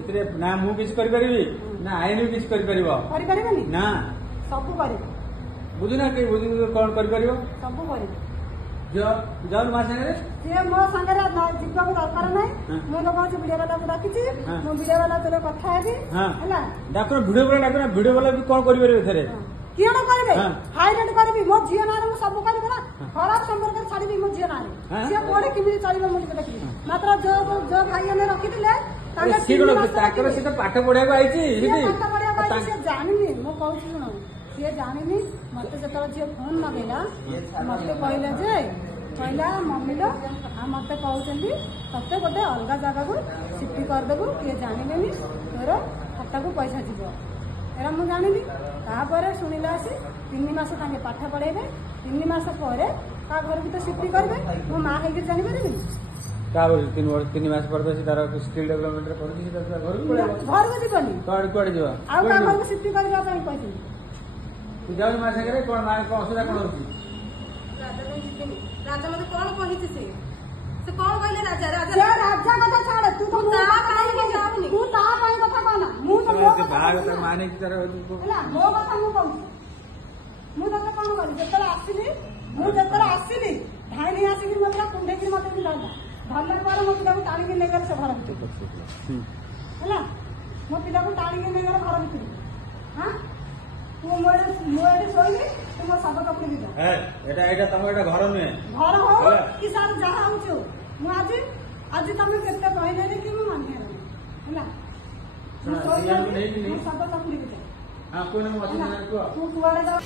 एतरे ना मु किछ करि परिबी ना आईन भी किछ करि परिबो करि परिबेनी ना सब करि बुझना के बुझ कोन करि परिबो सब करि जो जौन मा संगे से मो संगे जिब्बा को दरकार नै मो लोग जे वीडियो वाला को डाकिछि मो वीडियो वाला तोरे कथा हेबी हला डाक्टर वीडियो वाला भी कोन करि परिबे थरे किए न करबे हाईलाइट करबी मो जियो नारे मो सब करबे ना खराब संपर्क छाड़बी मो जियो नारे से कोडे किमि चलिबे मो देखि मात्र जो भाई ने रखिथिले ताकर से पाठ पढ़ा को आइछि से जानिनी मो कहू सुनो से जानिनी मते जतरा जे फोन मगेला मते कहले जे कहला मम्मी लो आ मते कहउचंदी तते गोटे अलगा जगह को शिफ्ट कर देबो के जानिनेनी तोर खाता को पैसा दिबो एरा मु जानिनी तापरे सुनिला से 3 मास ताके पाठ पढ़ेबे 3 मास परे का घर भी तो शिफ्ट करबे मो मां हेके जानि परबी का बोल 3 मास पर तो तार स्किल डेवलपमेंट रे पढ़ी से घर को जीवनी कोड जीवा आ का घर को शिफ्ट करबा पई पैसे तू जाऊ मास करे कोन मान को असुविधा कोन होची राजा मते कोन कहिछि से कोन कहले राजा कथा छाड़ तू तो ता काई के जाउनी तू ता काई कथा कहना मु तो मो भाग त माने कि तार हला मो कथा मु कहू मु तते कोन करी जतरा आसीली भाई नहीं आसी कि मते कुंडे कि मते भी लांदा भल्ला पर मो पिता को टाणी के लेकर से घर भीतर हला मो पिता को टाणी के लेकर घर भीतर हां तू मोरे सोइली तू मो सब कपड़े दिदा ए एटा तम एटा घर नुए घर हो कि सार जहां होछु मु आज तमे केते कहले रे कि मु माने हला सुना नहीं सब कपड़े दिदा हां कोन मो अछि ना को तू कुआरे जा